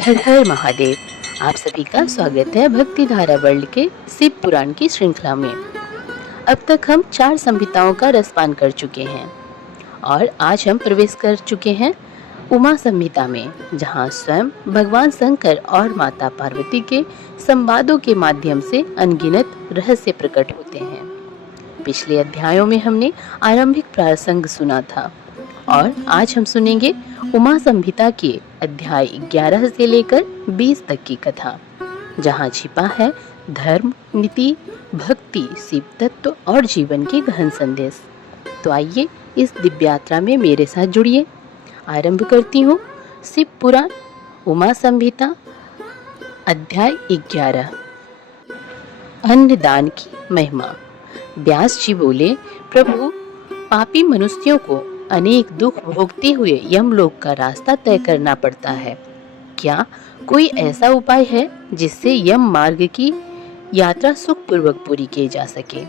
हर हर महादेव। आप सभी का स्वागत है भक्ति धारा वर्ल्ड के शिव पुराण की श्रृंखला में। अब तक हम 4 संहिताओं का रसपान कर चुके हैं और आज हम प्रवेश कर चुके हैं उमा संहिता में, जहां स्वयं भगवान शंकर और माता पार्वती के संवादों के माध्यम से अनगिनत रहस्य प्रकट होते हैं। पिछले अध्यायों में हमने आरंभिक प्रसंग सुना था और आज हम सुनेंगे उमा संहिता के अध्याय 11 से लेकर 20 तक की कथा, जहाँ छिपा है धर्म, नीति, भक्ति, शिव तत्व और जीवन के गहन संदेश। तो आइए इस दिव्य यात्रा में मेरे साथ जुड़िए। आरंभ करती हूँ शिव पुराण उमा संहिता अध्याय 11, अन्नदान की महिमा। व्यास जी बोले, प्रभु, पापी मनुष्यों को अनेक दुख भोगते हुए यमलोक का रास्ता तय करना पड़ता है। क्या कोई ऐसा उपाय है जिससे यम मार्ग की यात्रा सुखपूर्वक पूरी की जा सके?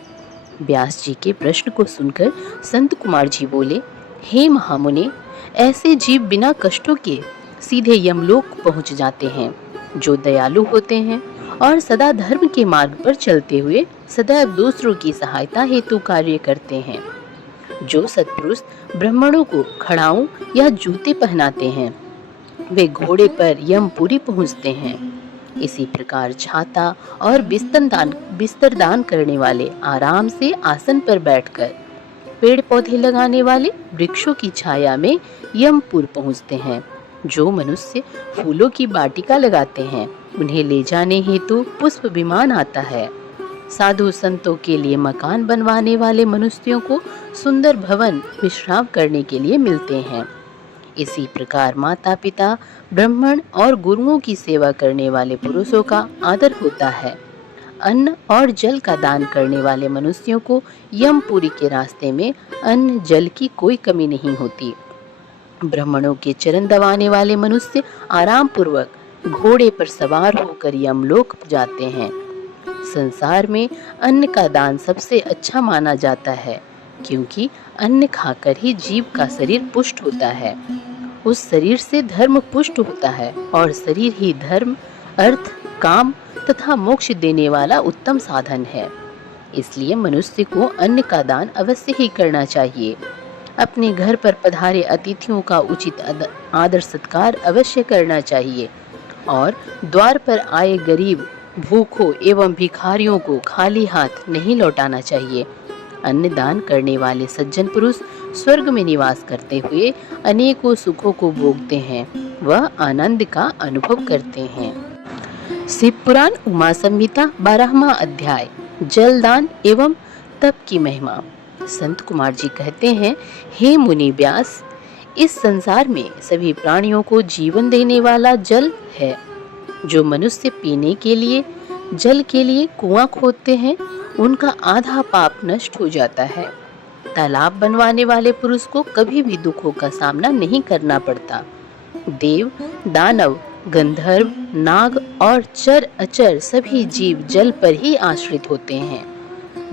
व्यास जी के प्रश्न को सुनकर संत कुमार जी बोले, हे महामुने, ऐसे जीव बिना कष्टों के सीधे यमलोक पहुंच जाते हैं, जो दयालु होते हैं और सदा धर्म के मार्ग पर चलते हुए सदैव दूसरों की सहायता हेतु कार्य करते हैं। जो सत्पुरुष ब्राह्मणों को खड़ाऊं या जूते पहनाते हैं, वे घोड़े पर यमपुरी पहुंचते हैं। इसी प्रकार छाता और बिस्तर दान करने वाले आराम से आसन पर बैठकर, पेड़ पौधे लगाने वाले वृक्षों की छाया में यमपुर पहुंचते हैं। जो मनुष्य फूलों की वाटिका लगाते हैं, उन्हें ले जाने हेतु पुष्प विमान आता है। साधु संतों के लिए मकान बनवाने वाले मनुष्यों को सुंदर भवन विश्राम करने के लिए मिलते हैं। इसी प्रकार माता पिता, ब्राह्मण और गुरुओं की सेवा करने वाले पुरुषों का आदर होता है। अन्न और जल का दान करने वाले मनुष्यों को यमपुरी के रास्ते में अन्न जल की कोई कमी नहीं होती। ब्राह्मणों के चरण दबाने वाले मनुष्य आराम पूर्वक घोड़े पर सवार होकर यमलोक जाते हैं। संसार में अन्न का दान सबसे अच्छा माना जाता है, क्योंकि अन्न खाकर ही जीव का शरीर पुष्ट होता है। उस शरीर से धर्म पुष्ट होता है और शरीर ही धर्म, अर्थ, काम तथा मोक्ष देने वाला उत्तम साधन है। इसलिए मनुष्य को अन्न का दान अवश्य ही करना चाहिए। अपने घर पर पधारे अतिथियों का उचित आदर सत्कार अवश्य करना चाहिए और द्वार पर आए गरीब, भूखों एवं भिखारियों को खाली हाथ नहीं लौटाना चाहिए। अन्न दान करने वाले सज्जन पुरुष स्वर्ग में निवास करते हुए अनेकों सुखों को भोगते हैं, वह आनंद का अनुभव करते हैं। शिव पुराण उमा संहिता 12वां अध्याय, जलदान एवं तप की महिमा। संत कुमार जी कहते हैं, हे मुनि व्यास, इस संसार में सभी प्राणियों को जीवन देने वाला जल है। जो मनुष्य पीने के लिए, जल के लिए कुआं खोदते हैं, उनका आधा पाप नष्ट हो जाता है। तालाब बनवाने वाले पुरुष को कभी भी दुखों का सामना नहीं करना पड़ता। देव, दानव, गंधर्व, नाग और चर अचर सभी जीव जल पर ही आश्रित होते हैं।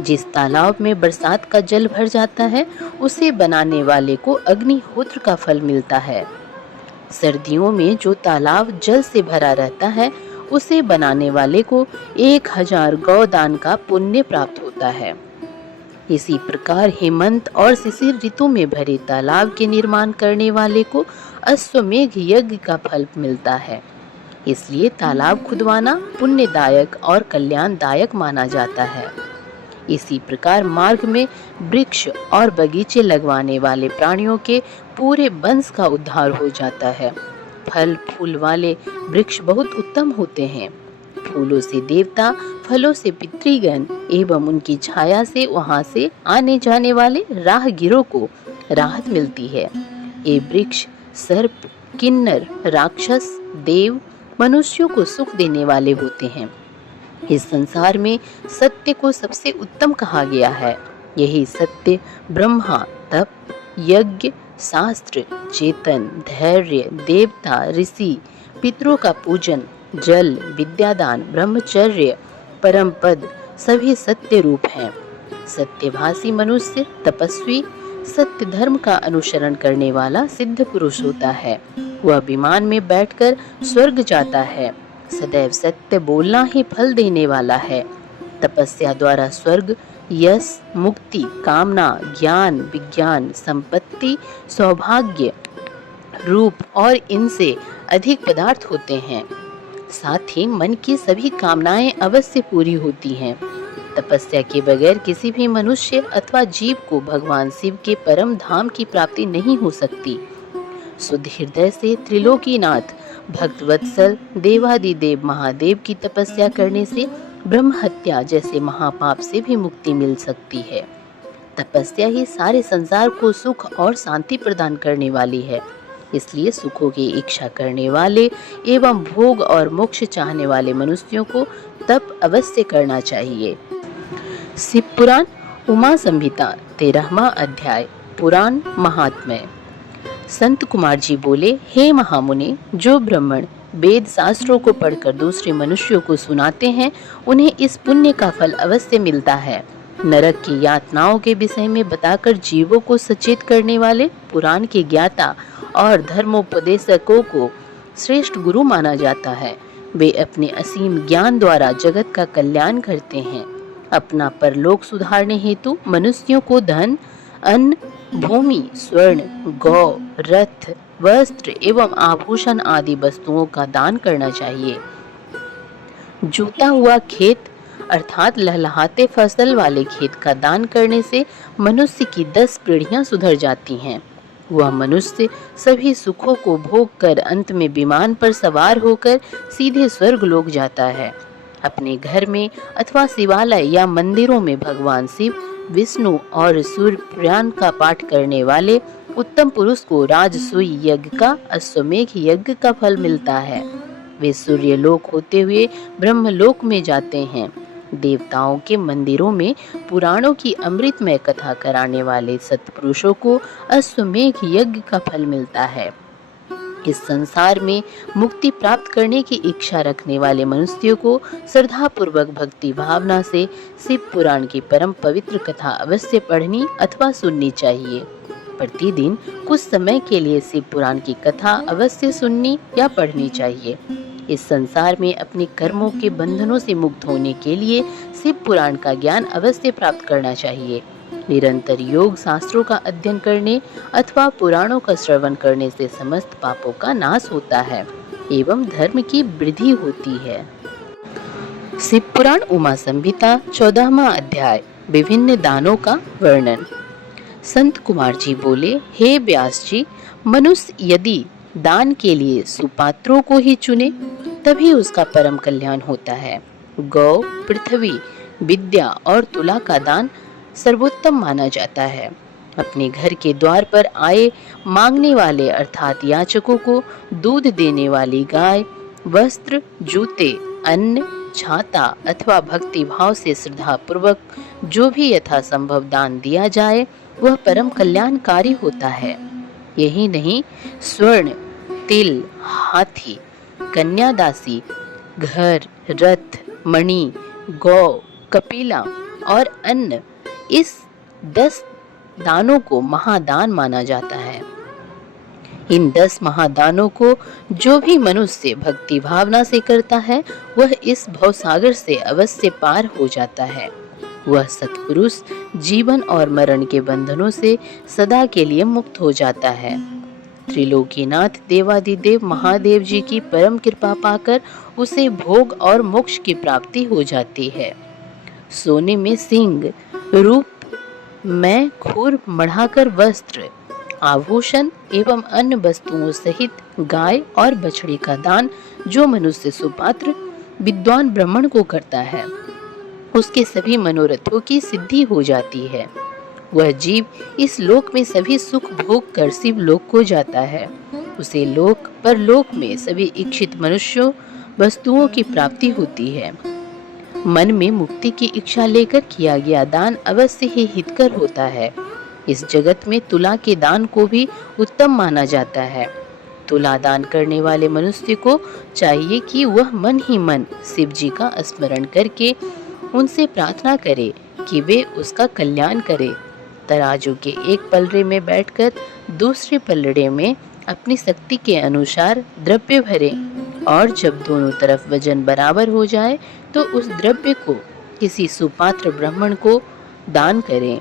जिस तालाब में बरसात का जल भर जाता है, उसे बनाने वाले को अग्निहोत्र का फल मिलता है। सर्दियों में जो तालाब जल से भरा रहता है, उसे बनाने वाले को 1000 गौदान का पुण्य प्राप्त होता है। इसी प्रकार हेमंत और शिशिर ऋतु में भरे तालाब के निर्माण करने वाले को अश्वमेघ यज्ञ का फल मिलता है। इसलिए तालाब खुदवाना पुण्यदायक और कल्याणदायक माना जाता है। इसी प्रकार मार्ग में वृक्ष और बगीचे लगवाने वाले प्राणियों के पूरे वंश का उद्धार हो जाता है। फल फूल वाले वृक्ष बहुत उत्तम होते हैं। फूलों से देवता, फलों से पितृगण एवं उनकी छाया से वहां से आने जाने वाले राहगीरों को राहत मिलती है। ये वृक्ष सर्प, किन्नर, राक्षस, देव, मनुष्यों को सुख देने वाले होते हैं। इस संसार में सत्य को सबसे उत्तम कहा गया है। यही सत्य ब्रह्मा, तप, यज्ञ, शास्त्र, चेतन, धैर्य, देवता, ऋषि, पितरों का पूजन, जल, विद्यादान, ब्रह्मचर्य, परम पद सभी सत्य रूप हैं। सत्यभाषी मनुष्य तपस्वी, सत्य धर्म का अनुसरण करने वाला सिद्ध पुरुष होता है। वह विमान में बैठकर स्वर्ग जाता है। सदैव सत्य बोलना ही फल देने वाला है। तपस्या द्वारा स्वर्ग, यश, मुक्ति, कामना, ज्ञान, विज्ञान, संपत्ति, सौभाग्य, रूप और इनसे अधिक पदार्थ होते हैं। साथ ही मन की सभी कामनाएं अवश्य पूरी होती हैं। तपस्या के बगैर किसी भी मनुष्य अथवा जीव को भगवान शिव के परम धाम की प्राप्ति नहीं हो सकती। शुद्ध हृदय से त्रिलोकीनाथ भक्तवत्सल देवादिदेव महादेव की तपस्या करने से ब्रह्म हत्या जैसे महापाप से भी मुक्ति मिल सकती है। तपस्या ही सारे संसार को सुख और शांति प्रदान करने वाली है। इसलिए सुखों की इच्छा करने वाले एवं भोग और मोक्ष चाहने वाले मनुष्यों को तप अवश्य करना चाहिए। शिव पुराण उमा संहिता 13वां अध्याय पुराण महात्म्य। संत कुमार जी बोले, हे महामुनि, जो ब्राह्मण वेद शास्त्रों को पढ़कर दूसरे मनुष्यों को सुनाते हैं, उन्हें इस पुण्य का फल अवश्य मिलता है। नरक की यातनाओं के विषय में बताकर जीवों को सचेत करने वाले पुराण के ज्ञाता और धर्मोपदेशकों को श्रेष्ठ गुरु माना जाता है। वे अपने असीम ज्ञान द्वारा जगत का कल्याण करते हैं। अपना परलोक सुधारने हेतु मनुष्यों को धन, अन्न, भूमि, स्वर्ण, गौ, रथ, वस्त्र एवं आभूषण आदि वस्तुओं का दान करना चाहिए। जोता हुआ खेत अर्थात लहलहाते फसल वाले खेत का दान करने से मनुष्य की 10 पीढ़ियां सुधर जाती हैं। वह मनुष्य सभी सुखों को भोग कर अंत में विमान पर सवार होकर सीधे स्वर्ग लोक जाता है। अपने घर में अथवा शिवालय या मंदिरों में भगवान शिव, विष्णु और सूर्य पुराण का पाठ करने वाले उत्तम पुरुष को राजसूय यज्ञ का अश्वमेघ यज्ञ का फल मिलता है। वे सूर्य लोक होते हुए ब्रह्मलोक में जाते हैं। देवताओं के मंदिरों में पुराणों की अमृतमय कथा कराने वाले सत्पुरुषों को अश्वमेघ यज्ञ का फल मिलता है। इस संसार में मुक्ति प्राप्त करने की इच्छा रखने वाले मनुष्यों को श्रद्धा पूर्वक भक्ति भावना से शिव पुराण की परम पवित्र कथा अवश्य पढ़नी अथवा सुननी चाहिए। प्रतिदिन कुछ समय के लिए शिव पुराण की कथा अवश्य सुननी या पढ़नी चाहिए। इस संसार में अपने कर्मों के बंधनों से मुक्त होने के लिए शिव पुराण का ज्ञान अवश्य प्राप्त करना चाहिए। निरंतर योग शास्त्रों का अध्ययन करने अथवा पुराणों का श्रवण करने से समस्त पापों का नाश होता है एवं धर्म की वृद्धि होती है। शिव पुराण उमा संहिता 14वां अध्याय विभिन्न दानों का वर्णन। संत कुमार जी बोले, हे व्यास जी, मनुष्य यदि दान के लिए सुपात्रों को ही चुने तभी उसका परम कल्याण होता है। गौ, पृथ्वी, विद्या और तुला का दान सर्वोत्तम माना जाता है। अपने घर के द्वार पर आए मांगने वाले अर्थात याचकों को दूध देने वाली गाय, वस्त्र, जूते, अन्न, छाता अथवा भक्ति भाव से श्रद्धा पूर्वक जो भी यथासंभव दान दिया जाए वह परम कल्याणकारी होता है। यही नहीं, स्वर्ण, तिल, हाथी, कन्यादासी, घर, रथ, मणि, गौ, कपिला और अन्न, इस 10 दानों को महादान माना जाता है। इन 10 महादानों को जो भी मनुष्य भक्ति भावना से करता है वह इस भवसागर से अवश्य पार हो जाता है। वह सत्पुरुष जीवन और मरण के बंधनों से सदा के लिए मुक्त हो जाता है। त्रिलोकीनाथ देवादिदेव महादेव जी की परम कृपा पाकर उसे भोग और मोक्ष की प्राप्ति हो जाती है। सोने में सिंह, रूप में खुर मढ़ाकर वस्त्र, आभूषण एवं अन्य वस्तुओं सहित गाय और बछड़ी का दान जो मनुष्य सुपात्र विद्वान ब्राह्मण को करता है उसके सभी मनोरथों की सिद्धि हो जाती है। वह जीव इस लोक में सभी सुख भोग कर शिव लोक को जाता है। उसे लोक परलोक में सभी इच्छित मनुष्यों वस्तुओं की प्राप्ति होती है। मन में मुक्ति की इच्छा लेकर किया गया दान अवश्य ही हितकर होता है। इस जगत में तुला के दान को भी उत्तम माना जाता है। तुला दान करने वाले मनुष्य को चाहिए कि वह मन ही मन शिव जी का स्मरण करके उनसे प्रार्थना करे कि वे उसका कल्याण करे। तराजू के एक पलड़े में बैठकर दूसरे पलड़े में अपनी शक्ति के अनुसार द्रव्य भरें और जब दोनों तरफ वजन बराबर हो जाए तो उस द्रव्य को किसी सुपात्र ब्राह्मण को दान करें।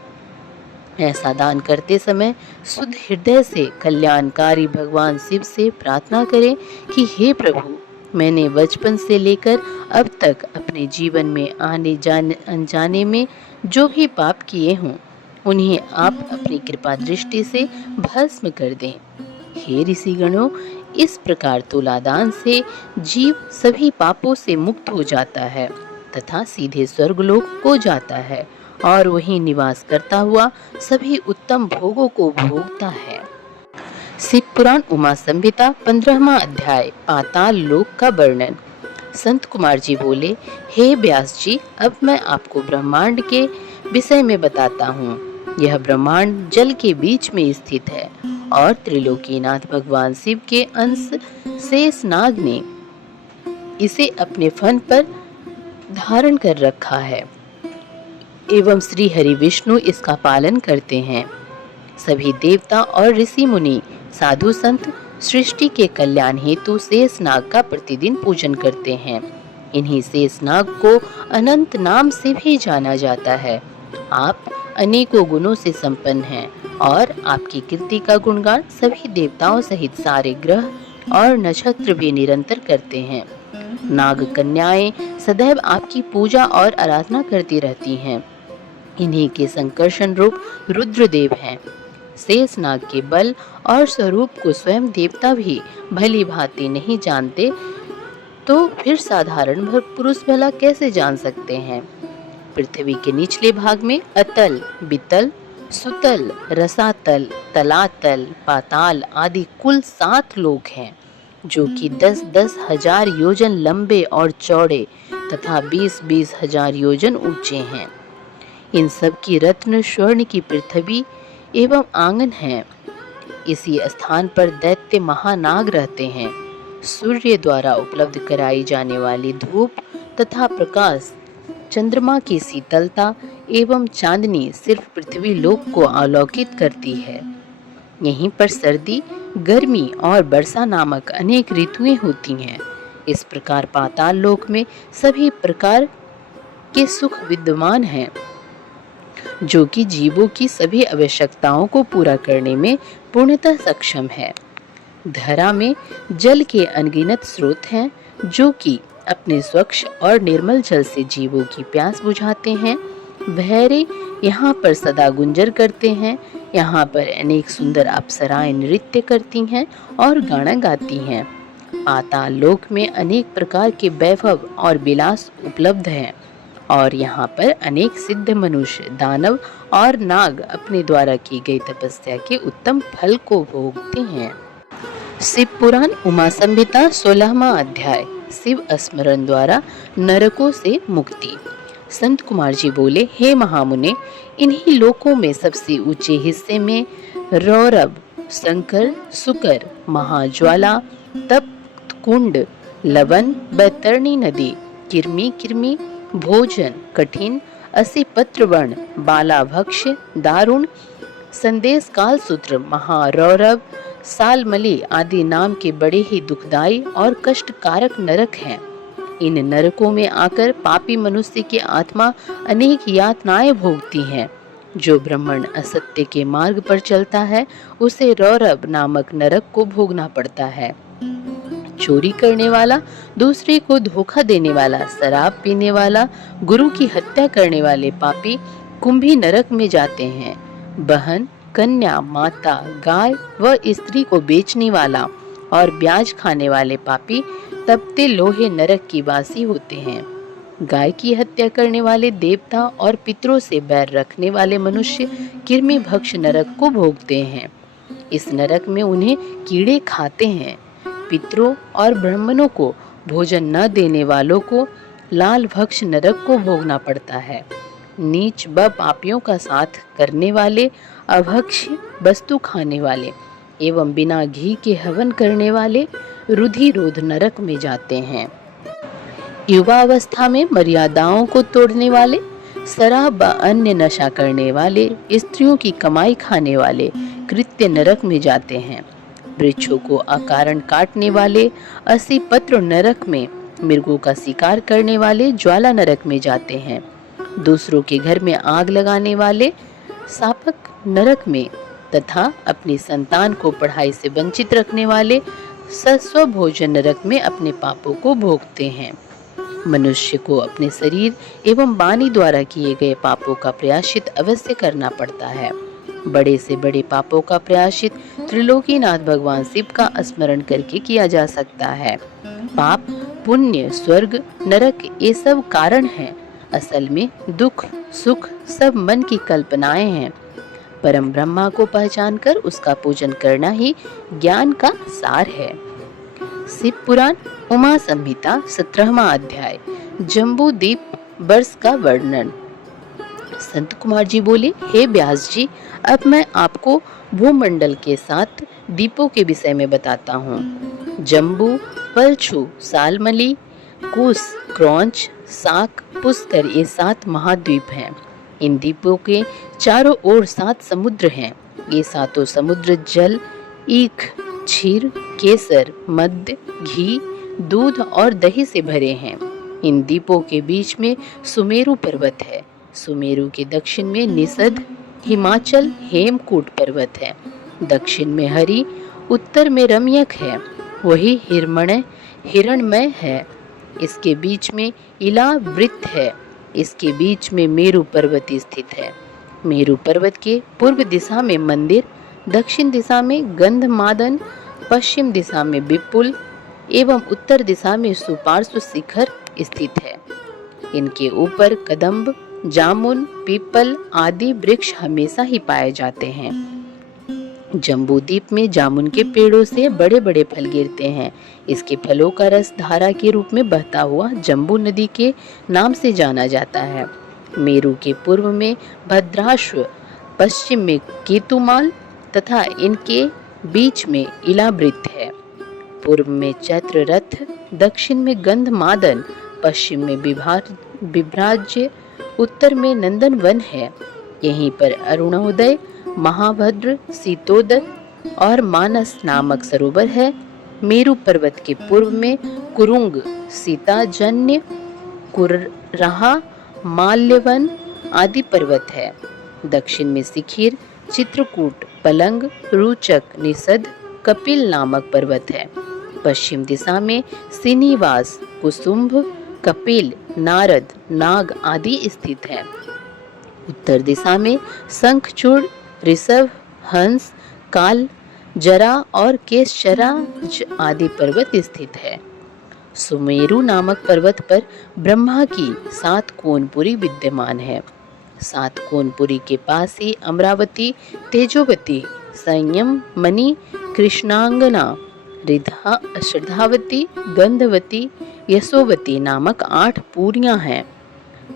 ऐसा दान करते समय शुद्ध हृदय से कल्याणकारी भगवान शिव से प्रार्थना करें कि हे प्रभु, मैंने बचपन से लेकर अब तक अपने जीवन में आने जाने अनजाने में जो भी पाप किए हों उन्हें आप अपनी कृपा दृष्टि से भस्म कर दें। हे ऋषिगणों, इस प्रकार तुलादान से जीव सभी पापों से मुक्त हो जाता है तथा सीधे स्वर्गलोक को जाता है और वहीं निवास करता हुआ सभी उत्तम भोगों को भोगता है। शिव पुराण उमा संहिता 15वां अध्याय पाताल लोक का वर्णन। संत कुमार जी बोले, हे व्यास जी, अब मैं आपको ब्रह्मांड के विषय में बताता हूँ। यह ब्रह्मांड जल के बीच में स्थित है और त्रिलोकीनाथ भगवान शिव के अंश शेषनाग ने इसे अपने फन पर धारण कर रखा है एवं श्री हरि विष्णु इसका पालन करते हैं। सभी देवता और ऋषि मुनि साधु संत सृष्टि के कल्याण हेतु शेषनाग का प्रतिदिन पूजन करते हैं। इन्हीं शेषनाग को अनंत नाम से भी जाना जाता है। आप अनेकों गुणों से संपन्न हैं और आपकी कीर्ति का गुणगान सभी देवताओं सहित सारे ग्रह और नक्षत्र भी निरंतर करते हैं। नाग कन्याएं सदैव आपकी पूजा और आराधना करती रहती हैं। इन्हीं के संकर्षण रूप रुद्रदेव हैं। शेषनाग के बल और स्वरूप को स्वयं देवता भी भली भांति नहीं जानते तो फिर साधारण पुरुष भला कैसे जान सकते हैं। पृथ्वी के निचले भाग में अतल, बितल, सुतल, रसातल, तलातल, पाताल आदि कुल 7 लोक हैं जो कि 10-10 हजार योजन लंबे और चौड़े तथा 20-20 हजार योजन ऊंचे हैं। इन सब की रत्न स्वर्ण की पृथ्वी एवं आंगन है। इसी स्थान पर दैत्य महानाग रहते हैं। सूर्य द्वारा उपलब्ध कराई जाने वाली धूप तथा प्रकाश, चंद्रमा की शीतलता एवं चांदनी सिर्फ पृथ्वी लोक को आलोकित करती है। यहीं पर सर्दी, गर्मी और वर्षा नामक अनेक ऋतुएं होती हैं। इस प्रकार पाताल लोक में सभी प्रकार के सुख विद्यमान हैं जो कि जीवों की सभी आवश्यकताओं को पूरा करने में पूर्णतः सक्षम है। धरा में जल के अनगिनत स्रोत हैं जो कि अपने स्वच्छ और निर्मल जल से जीवों की प्यास बुझाते हैं। बहरे यहाँ पर सदा गुंजर करते हैं। यहाँ पर अनेक सुंदर अप्सराएं नृत्य करती हैं और गाना गाती हैं। पाताल लोक में अनेक प्रकार के वैभव और विलास उपलब्ध हैं और यहाँ पर अनेक सिद्ध मनुष्य, दानव और नाग अपने द्वारा की गई तपस्या के उत्तम फल को भोगते हैं। शिव पुराण उमा संहिता 16वां अध्याय शिव स्मरण द्वारा नरकों से मुक्ति। संत कुमार जी बोले, हे महामुने, इन्हीं लोकों में सबसे ऊंचे हिस्से में रौरव, शंकर, सुकर, महाज्वाला, तप्त कुंड, लवन, बैतरणी नदी, किरमी, भोजन, कठिन, असी पत्रवर्ण, बालाभक्ष, दारुण, संदेश कालसूत्र, महारौरव, सालमली आदि नाम के बड़े ही दुखदायी और कष्टकारक नरक हैं। इन नरकों में आकर पापी मनुष्य की आत्मा अनेक यातनाएं भोगती हैं। जो ब्राह्मण असत्य के मार्ग पर चलता है उसे रौरव नामक नरक को भोगना पड़ता है। चोरी करने वाला, दूसरे को धोखा देने वाला, शराब पीने वाला, गुरु की हत्या करने वाले पापी कुंभी नरक में जाते हैं। बहन, कन्या, माता, गाय व स्त्री को बेचने वाला और ब्याज खाने वाले पापी तपते लोहे नरक की वासी होते हैं। गाय की हत्या करने वाले देवता और पितरों से बैर रखने वाले मनुष्य किरमी भक्ष नरक को भोगते हैं। इस नरक में उन्हें कीड़े खाते हैं। पितरों और ब्राह्मणों को भोजन न देने वालों को लाल भक्ष नरक को भोगना पड़ता है। नीच व पापियों का साथ करने वाले, अभक्ष्य वस्तु खाने वाले एवं बिना घी के हवन करने वाले रुधिरोध नरक में जाते हैं। युवा अवस्था में मर्यादाओं को तोड़ने वाले, शराब व अन्य नशा करने वाले, स्त्रियों की कमाई खाने वाले कृत्य नरक में जाते हैं। वृक्षों को अकारण काटने वाले 80 पत्र नरक में, मृगों का शिकार करने वाले ज्वाला नरक में जाते हैं। दूसरों के घर में आग लगाने वाले सापक नरक में तथा अपनी संतान को पढ़ाई से वंचित रखने वाले सस्व भोजन नरक में अपने पापों को भोगते हैं। मनुष्य को अपने शरीर एवं वाणी द्वारा किए गए पापों का प्रायश्चित अवश्य करना पड़ता है। बड़े से बड़े पापों का प्रायश्चित त्रिलोकीनाथ भगवान शिव का स्मरण करके किया जा सकता है। पाप, पुण्य, स्वर्ग, नरक ये सब कारण हैं। असल में दुख, सुख सब मन की कल्पनाएं हैं। परम ब्रह्मा को पहचान कर उसका पूजन करना ही ज्ञान का सार है। शिव पुराण उमा संहिता 17वां अध्याय जम्बू द्वीप वर्ष का वर्णन। संत कुमार जी बोले, हे व्यास जी, अब मैं आपको भूमंडल के 7 द्वीपों के विषय में बताता हूँ। जम्बू, पलछू, सालमली, कुश, क्रौंच, साक, पुष्कर ये 7 महाद्वीप हैं। इन द्वीपों के चारों ओर 7 समुद्र हैं। ये 7 समुद्र जल, ईख, क्षीर, केसर, मद्य, घी, दूध और दही से भरे हैं। इन द्वीपों के बीच में सुमेरु पर्वत है। सुमेरु के दक्षिण में निषद, हिमाचल, हेमकूट पर्वत है। दक्षिण में हरि, उत्तर में रम्यक है, वही हिरणमय है। इसके बीच में इला वृत्त है। इसके बीच में मेरु पर्वत स्थित है। मेरु पर्वत के पूर्व दिशा में मंदिर, दक्षिण दिशा में गंधमादन, पश्चिम दिशा में विपुल एवं उत्तर दिशा में सुपार्श्व शिखर स्थित है। इनके ऊपर कदम्ब, जामुन, पीपल आदि वृक्ष हमेशा ही पाए जाते हैं। जम्बू द्वीप में जामुन के पेड़ों से बड़े बड़े फल गिरते हैं। इसके फलों का रस धारा के रूप में बहता हुआ जम्बू नदी के नाम से जाना जाता है। मेरु के पूर्व में भद्राश्व, पश्चिम में केतुमाल तथा इनके बीच में इलावृत है। पूर्व में चैत्र रथ, दक्षिण में गंधमादन, पश्चिम में विभ्राज्य, उत्तर में नंदन वन है। यहीं पर अरुणोदय, महाभद्र, सीतोदर और मानस नामक सरोवर है। मेरु पर्वत के पूर्व में कुरुंग, सीताजन्य, कुरराहा, माल्यवन आदि पर्वत है। दक्षिण में शिखिर, चित्रकूट, पलंग, रुचक, निषद, कपिल नामक पर्वत है। पश्चिम दिशा में श्रीनिवास, कुसुम्भ, कपिल, नारद, नाग आदि स्थित है। उत्तर दिशा में शंखचूड़, ऋषभ, हंस, काल, जरा और केशराज आदि पर्वत स्थित है। सुमेरु नामक पर्वत पर ब्रह्मा की 7 कोनपुरी विद्यमान है। 7 कोनपुरी के पास ही अमरावती, तेजोवती, संयम, मणि, कृष्णांगना, रिधा, श्रद्धावती, गंधवती, यशोवती नामक 8 पुरियां हैं।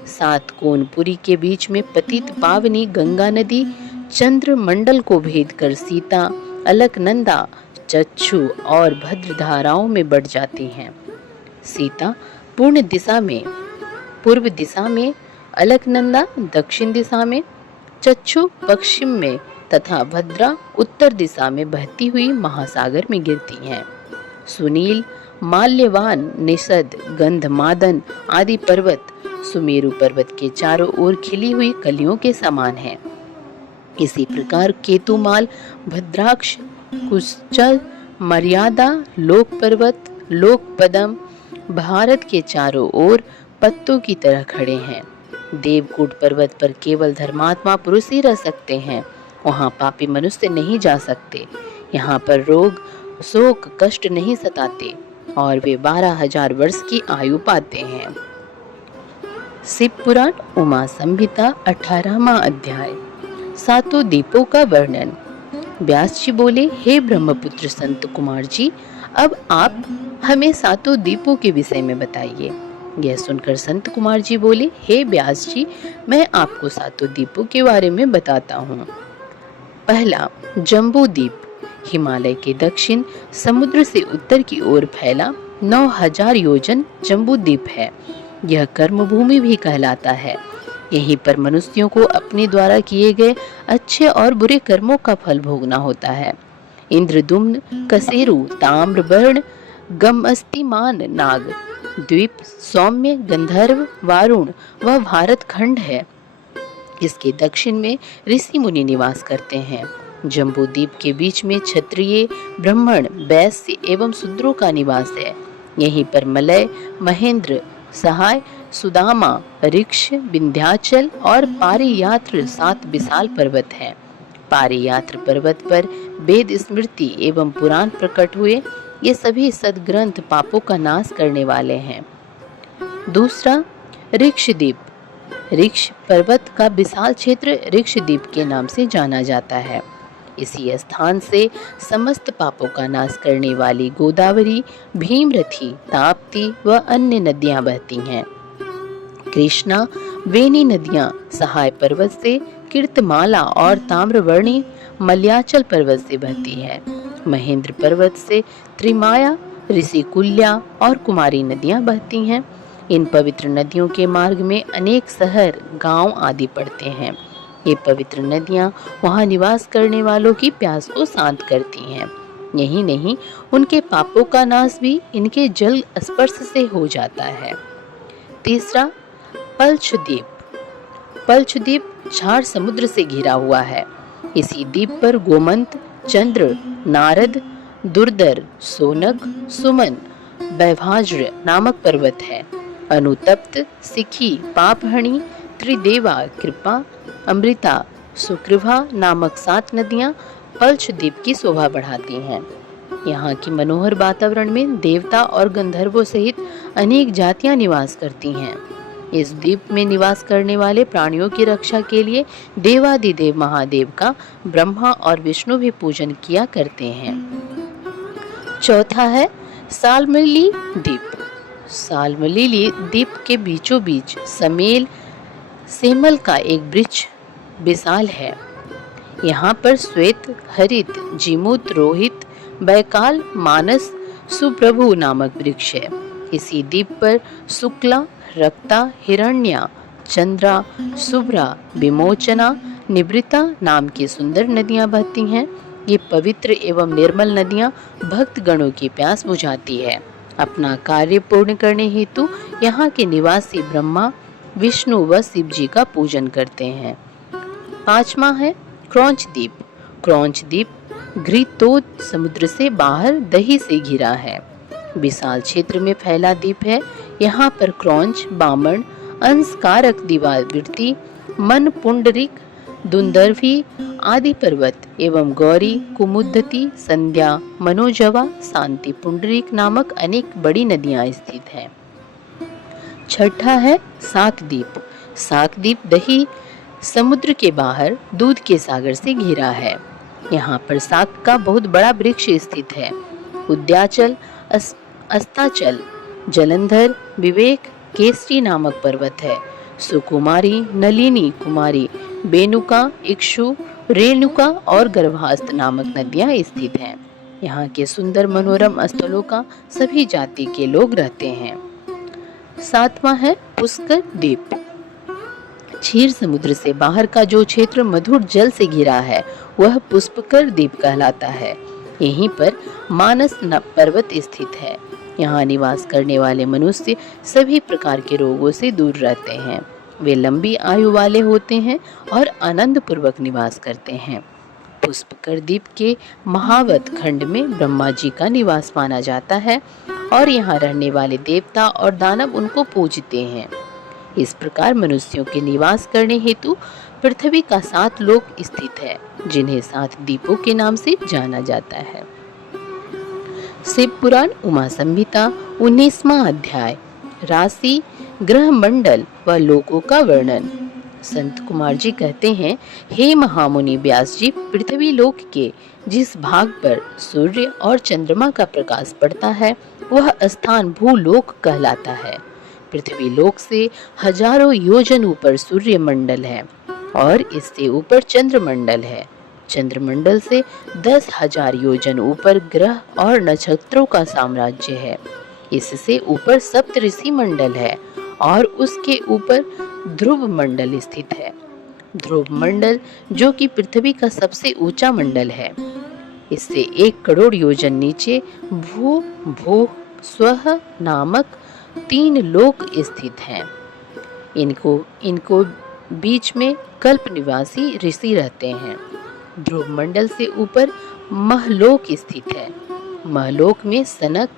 7 कोनपुरी के बीच में पतित पावनी गंगा नदी चंद्र मंडल को भेद कर सीता, अलकनंदा, चक्षु और भद्र धाराओं में बढ़ जाती हैं। सीता पूर्व दिशा में, अलकनंदा दक्षिण दिशा में, चक्षु पश्चिम में तथा भद्रा उत्तर दिशा में बहती हुई महासागर में गिरती हैं। सुनील, माल्यवान, निषद, गंधमादन आदि पर्वत सुमेरु पर्वत के चारों ओर खिली हुई कलियों के समान हैं। इसी प्रकार केतुमाल, भद्राक्ष, कुशल, मर्यादा, लोक पर्वत, लोक पदम भारत के चारों ओर पत्तों की तरह खड़े हैं। देवकूट पर्वत पर केवल धर्मात्मा पुरुष ही रह सकते हैं। वहाँ पापी मनुष्य नहीं जा सकते। यहाँ पर रोग, शोक, कष्ट नहीं सताते और वे 12,000 वर्ष की आयु पाते हैं। शिव पुराण उमा संहिता 18वां अध्याय 7 द्वीपों का वर्णन। व्यास जी बोले, हे ब्रह्मपुत्र संत कुमार जी, अब आप हमें 7 द्वीपों के विषय में बताइए। यह सुनकर संत कुमार जी बोले, हे व्यास जी, मैं आपको 7 द्वीपों के बारे में बताता हूँ। पहला, जम्बू द्वीप हिमालय के दक्षिण समुद्र से उत्तर की ओर फैला 9,000 योजन जम्बू द्वीप है। यह कर्म भूमि भी कहलाता है। यहीं पर मनुष्यों को अपने द्वारा किए गए अच्छे और बुरे कर्मों का फल भोगना होता है। इंद्रदुम्न, कसेरु, ताम्रवर्ण, गमअस्तिमान नाग, द्वीप, सौम्य, गंधर्व, वारुण व भारत खंड है। इसके दक्षिण में ऋषि मुनि निवास करते हैं। जम्बू द्वीप के बीच में क्षत्रिय, ब्राह्मण, वैश्य एवं शूद्रों का निवास है। यहीं पर मलय, महेंद्र, सहाय, सुदामा, ऋक्ष, विंध्याचल और पारियात्र 7 विशाल पर्वत हैं। पारियात्र पर्वत पर वेद स्मृति एवं पुराण प्रकट हुए। ये सभी सदग्रंथ पापों का नाश करने वाले हैं। दूसरा, ऋक्षद्वीप। ऋक्ष पर्वत का विशाल क्षेत्र ऋक्षद्वीप के नाम से जाना जाता है। इसी स्थान से समस्त पापों का नाश करने वाली गोदावरी, भीमरथी, ताप्ती व अन्य नदियां बहती हैं। कृष्णा, वेनी नदियां सहाय पर्वत से, कीर्तमाला और ताम्रवर्णी मलयाचल पर्वत से बहती है। महेंद्र पर्वत से त्रिमाया, ऋषिकुल्या और कुमारी नदियां बहती हैं। इन पवित्र नदियों के मार्ग में अनेक शहर, गांव आदि पड़ते हैं। ये पवित्र नदियां वहां निवास करने वालों की प्यास को शांत करती हैं। यही नहीं, उनके पापों का नाश भी इनके जल स्पर्श से हो जाता है। तीसरा, पलचद्वीप। पलचद्वीप 4 समुद्र से घिरा हुआ है। इसी द्वीप पर गोमंत, चंद्र, नारद, दुर्धर, सोनक, सुमन, वैभाज्र नामक पर्वत है। अनुतप्त, सिखी, पापहणी, त्रिदेवा, कृपा, अमृता, सुकृभा नामक 7 नदियां पलचद्वीप की शोभा बढ़ाती हैं। यहाँ की मनोहर वातावरण में देवता और गंधर्वों सहित अनेक जातियां निवास करती हैं। इस द्वीप में निवास करने वाले प्राणियों की रक्षा के लिए देवादिदेव महादेव का ब्रह्मा और विष्णु भी पूजन किया करते हैं। चौथा है सालमली द्वीप। सालमली द्वीप के बीचों बीच सेमल का एक वृक्ष विशाल है। यहाँ पर श्वेत, हरित, जीमूत, रोहित, बैकाल, मानस, सुप्रभु नामक वृक्ष है। इसी द्वीप पर शुक्ला, रक्ता, हिरण्या, चंद्रा, शुभ्रा, विमोचना, निवृत्ता नाम की सुंदर नदियां बहती हैं। ये पवित्र एवं निर्मल नदियां भक्त गणों की प्यास बुझाती है। अपना कार्य पूर्ण करने हेतु यहाँ के निवासी ब्रह्मा, विष्णु व शिव जी का पूजन करते हैं। 5वां है क्रौंच द्वीप। क्रौंच द्वीप घृतोद समुद्र से बाहर दही से घिरा है। विशाल क्षेत्र में फैला द्वीप है। यहाँ पर क्रौंच, बामन, अंशकारक, दिवावृत्ति, मन पुंडरिक, दुंदर्भी आदि पर्वत एवं गौरी, कुमुदती, संध्या, मनोजवा, शांति पुंडरीक नामक अनेक बड़ी नदियां स्थित हैं। छठा है साकद्वीप। साकद्वीप दही समुद्र के बाहर दूध के सागर से घिरा है। यहाँ पर साक का बहुत बड़ा वृक्ष स्थित है। उद्याचल, अस्ताचल, जलंधर, विवेक, केसरी नामक पर्वत है। सुकुमारी, नलिनी, कुमारी, बेनुका, इक्षु, रेणुका और गर्भास्त्र नामक नदियां स्थित हैं। यहाँ के सुंदर मनोरम स्थलों का सभी जाति के लोग रहते हैं। 7वां है पुष्कर द्वीप। क्षीर समुद्र से बाहर का जो क्षेत्र मधुर जल से घिरा है वह पुष्कर द्वीप कहलाता है। यहीं पर मानस पर्वत स्थित है। यहाँ निवास करने वाले मनुष्य सभी प्रकार के रोगों से दूर रहते हैं। वे लंबी आयु वाले होते हैं और आनंद पूर्वक निवास करते हैं। पुष्कर द्वीप के महावत खंड में ब्रह्मा जी का निवास माना जाता है और यहाँ रहने वाले देवता और दानव उनको पूजते हैं। इस प्रकार मनुष्यों के निवास करने हेतु पृथ्वी का 7 लोक स्थित है, जिन्हें 7 द्वीपों के नाम से जाना जाता है। शिव पुराण उमा संहिता 19वां अध्याय, राशि, ग्रह मंडल व लोकों का वर्णन। संत कुमार जी कहते हैं, हे महामुनि व्यास जी, पृथ्वी लोक के जिस भाग पर सूर्य और चंद्रमा का प्रकाश पड़ता है वह स्थान भूलोक कहलाता है। पृथ्वी लोक से हजारों योजन ऊपर सूर्य मंडल है और इससे ऊपर चंद्रमंडल है। चंद्रमंडल से 10,000 योजन ऊपर ग्रह और नक्षत्रों का साम्राज्य है। इससे ऊपर सप्तऋषि मंडल है और उसके ऊपर ध्रुव मंडल स्थित है। ध्रुव मंडल जो कि पृथ्वी का सबसे ऊंचा मंडल है। इससे 1 करोड़ योजन नीचे भू भू स्वह नामक 3 लोक स्थित हैं। इनको इनको बीच में कल्प निवासी ऋषि रहते हैं। ध्रुव मंडल से ऊपर महलोक स्थित है। महलोक में सनक,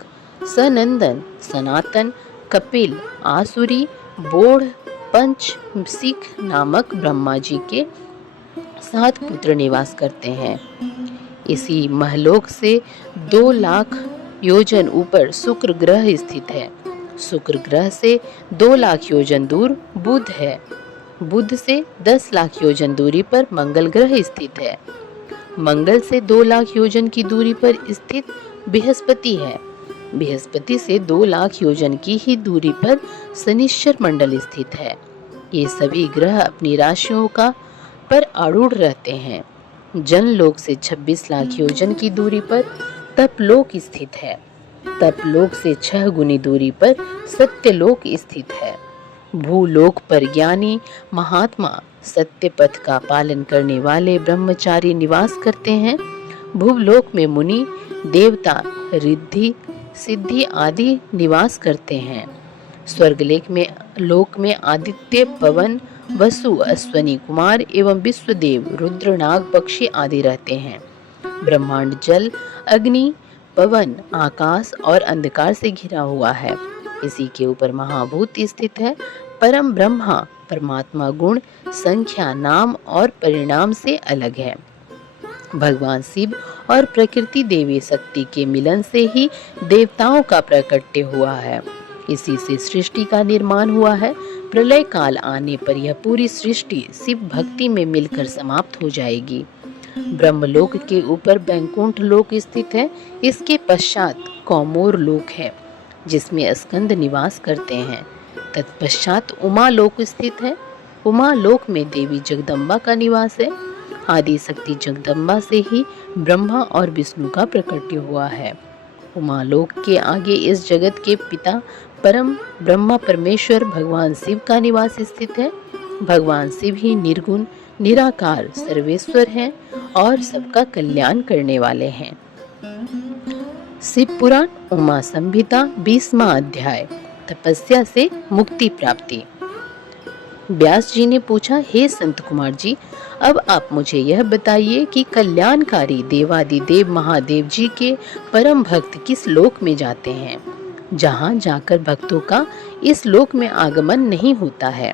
सनंदन, सनातन, कपिल, आसुरी, बोढ़, पंच, सिख नामक ब्रह्मा जी के 7 पुत्र निवास करते हैं। इसी महलोक से 2 लाख योजन ऊपर शुक्र ग्रह स्थित है। शुक्र ग्रह से 2 लाख योजन दूर बुध है। बुध से 10 लाख योजन दूरी पर मंगल ग्रह स्थित है। मंगल से 2 लाख योजन की दूरी पर स्थित बृहस्पति है। बृहस्पति से 2 लाख योजन की ही दूरी पर शनिश्चर मंडल स्थित है। ये सभी ग्रह अपनी राशियों का पर आरूढ़ रहते हैं। जनलोक से 26 लाख योजन की दूरी पर तपलोक स्थित है। तपलोक से 6 गुनी दूरी पर सत्यलोक स्थित है। भूलोक पर ज्ञानी महात्मा सत्य पथ का पालन करने वाले ब्रह्मचारी निवास करते हैं। भूलोक में मुनि, देवता, रिद्धि, सिद्धि आदि निवास करते हैं। लोक में आदित्य, पवन, वसु, अश्वनी कुमार एवं विश्वदेव, रुद्र, नाग, पक्षी आदि रहते हैं। ब्रह्मांड जल, अग्नि, पवन, आकाश और अंधकार से घिरा हुआ है। इसी के ऊपर महाभूत स्थित है। परम ब्रह्मा परमात्मा गुण, संख्या, नाम और परिणाम से अलग है। भगवान शिव और प्रकृति देवी शक्ति के मिलन से ही देवताओं का प्रकट्य हुआ है। इसी से सृष्टि का निर्माण हुआ है। प्रलय काल आने पर यह पूरी सृष्टि शिव भक्ति में मिलकर समाप्त हो जाएगी। ब्रह्मलोक के ऊपर बैकुंठ लोक स्थित है। इसके पश्चात कौमोर लोक है, जिसमें स्कंद निवास करते हैं। तत्पश्चात उमा लोक स्थित है। उमा लोक में देवी जगदम्बा का निवास है। आदि शक्ति जगदम्बा से ही ब्रह्मा और विष्णु का प्रकट्य हुआ है। उमा लोक के आगे इस जगत के पिता परम ब्रह्मा परमेश्वर भगवान शिव का निवास स्थित है। भगवान शिव ही निर्गुण, निराकार, सर्वेश्वर हैं और सबका कल्याण करने वाले हैं। शिव पुराण उमा संहिता 20वां अध्याय। तपस्या से मुक्ति प्राप्ति। व्यास जी ने पूछा, हे संत कुमार जी, अब आप मुझे यह बताइए कि कल्याणकारी देवादिदेव महादेव जी के परम भक्त किस लोक में जाते हैं, जहाँ जाकर भक्तों का इस लोक में आगमन नहीं होता है।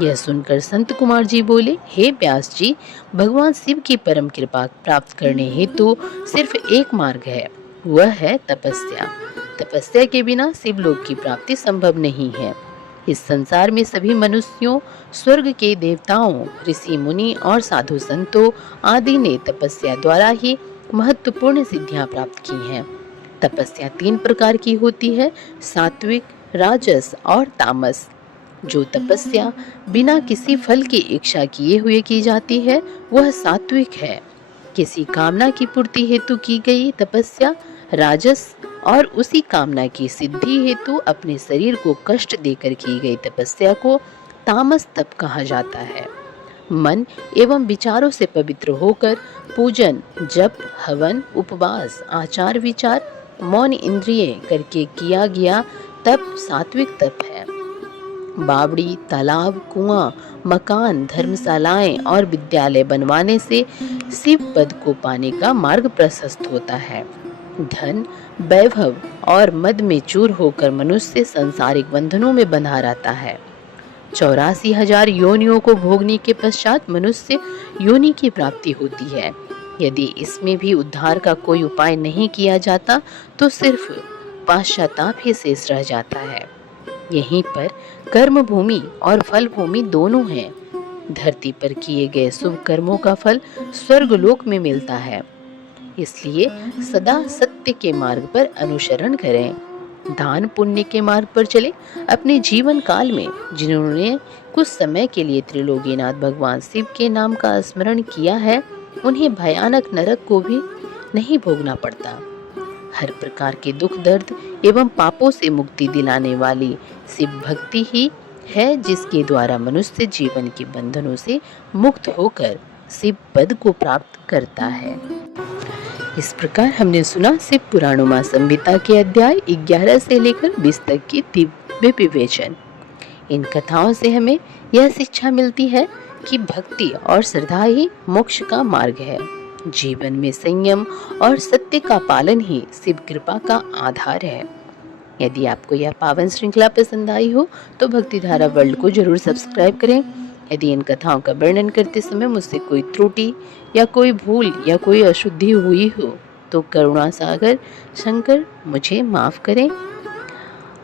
यह सुनकर संत कुमार जी बोले, हे व्यास जी, भगवान शिव की परम कृपा प्राप्त करने हेतु सिर्फ एक मार्ग है, वह है तपस्या। तपस्या के बिना शिवलोक की प्राप्ति संभव नहीं है। इस संसार में सभी मनुष्यों, स्वर्ग के देवताओं, ऋषि मुनि और साधु संतों आदि ने तपस्या द्वारा ही महत्वपूर्ण सिद्धियां प्राप्त की हैं। तपस्या 3 प्रकार की होती है, सात्विक, राजस और तामस। जो तपस्या बिना किसी फल की इच्छा किए हुए की जाती है, वह सात्विक है। किसी कामना की पूर्ति हेतु की गई तपस्या राजस और उसी कामना की सिद्धि हेतु अपने शरीर को कष्ट देकर की गई तपस्या को तामस तप कहा जाता है। मन एवं विचारों से पवित्र होकर पूजन, जप, हवन, उपवास, आचार विचार, मौन इंद्रिय करके किया गया तप सात्विक तप है। बावड़ी, तालाब, कुआं, मकान, धर्मशालाएं और विद्यालय बनवाने से शिव पद को पाने का मार्ग प्रशस्त होता है। धन, वैभव और मद में चूर होकर मनुष्य सांसारिक बंधनों में बंधा रहता है। 84,000 योनियों को भोगने के पश्चात मनुष्य योनि की प्राप्ति होती है। यदि इसमें भी उद्धार का कोई उपाय नहीं किया जाता तो सिर्फ पश्चाताप ही शेष रह जाता है। यहीं पर कर्म भूमि और फल भूमि दोनों हैं। धरती पर किए गए शुभ कर्मों का फल स्वर्गलोक में मिलता है। इसलिए सदा सत्य के मार्ग पर अनुसरण करें, दान पुण्य के मार्ग पर चले। अपने जीवन काल में जिन्होंने कुछ समय के लिए त्रिलोकीनाथ भगवान शिव के नाम का स्मरण किया है, उन्हें भयानक नरक को भी नहीं भोगना पड़ता। हर प्रकार के दुख दर्द एवं पापों से मुक्ति दिलाने वाली शिव भक्ति ही है, जिसके द्वारा मनुष्य जीवन के बंधनों से मुक्त होकर शिव पद को प्राप्त करता है। इस प्रकार हमने सुना शिव पुराणों संहिता के अध्याय 11 से लेकर 20 तक की दिव्य विवेचन। इन कथाओं से हमें यह शिक्षा मिलती है कि भक्ति और श्रद्धा ही मोक्ष का मार्ग है। जीवन में संयम और सत्य का पालन ही शिव कृपा का आधार है। यदि आपको यह पावन श्रृंखला पसंद आई हो तो भक्ति धारा वर्ल्ड को जरूर सब्सक्राइब करें। यदि इन कथाओं का वर्णन करते समय मुझसे कोई त्रुटि या कोई भूल या कोई अशुद्धि हुई हो तो करुणा सागर शंकर मुझे माफ करें।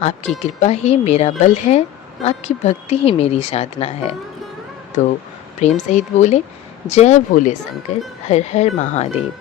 आपकी कृपा ही मेरा बल है, आपकी भक्ति ही मेरी साधना है। तो प्रेम सहित बोले, जय भोले शंकर, हर हर महादेव।